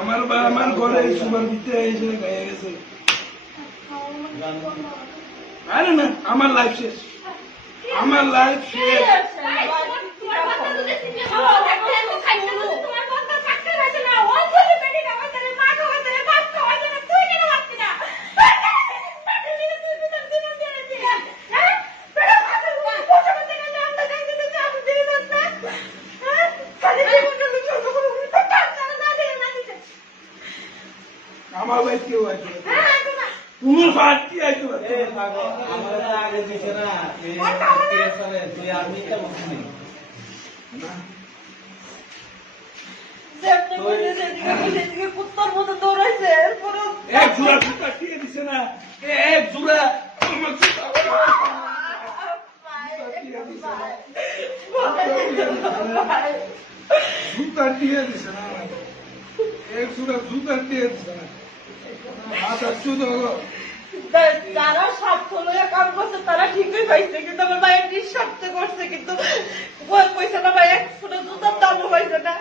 আমার বা আমার ঘরে সুপার দিতে এসে গায়ে গেছে। আরে না, আমার লাইফ শেষ। আমার লাইফ শেষ। আমার ভাই কেউ আছে? কোনো ফাটি আছে এ আমার আগে দিছে না। এই TSR তুই আমি এটা বুঝিনি। কুত্তার মতো দৌড়াইছে এরপরে এক জোড়া জুতা দিয়ে দিছে না? এক জোড়া জুতা দিয়ে দিছে না? এক জোড়া জুতা দিয়ে দিছে না? যারা স্বার্থ লইয়া কাম করছে, তারা ঠিকই পাইছে কিন্তু আমার মায়ের নিঃস্বার্থ করছে, কিন্তু পয়সা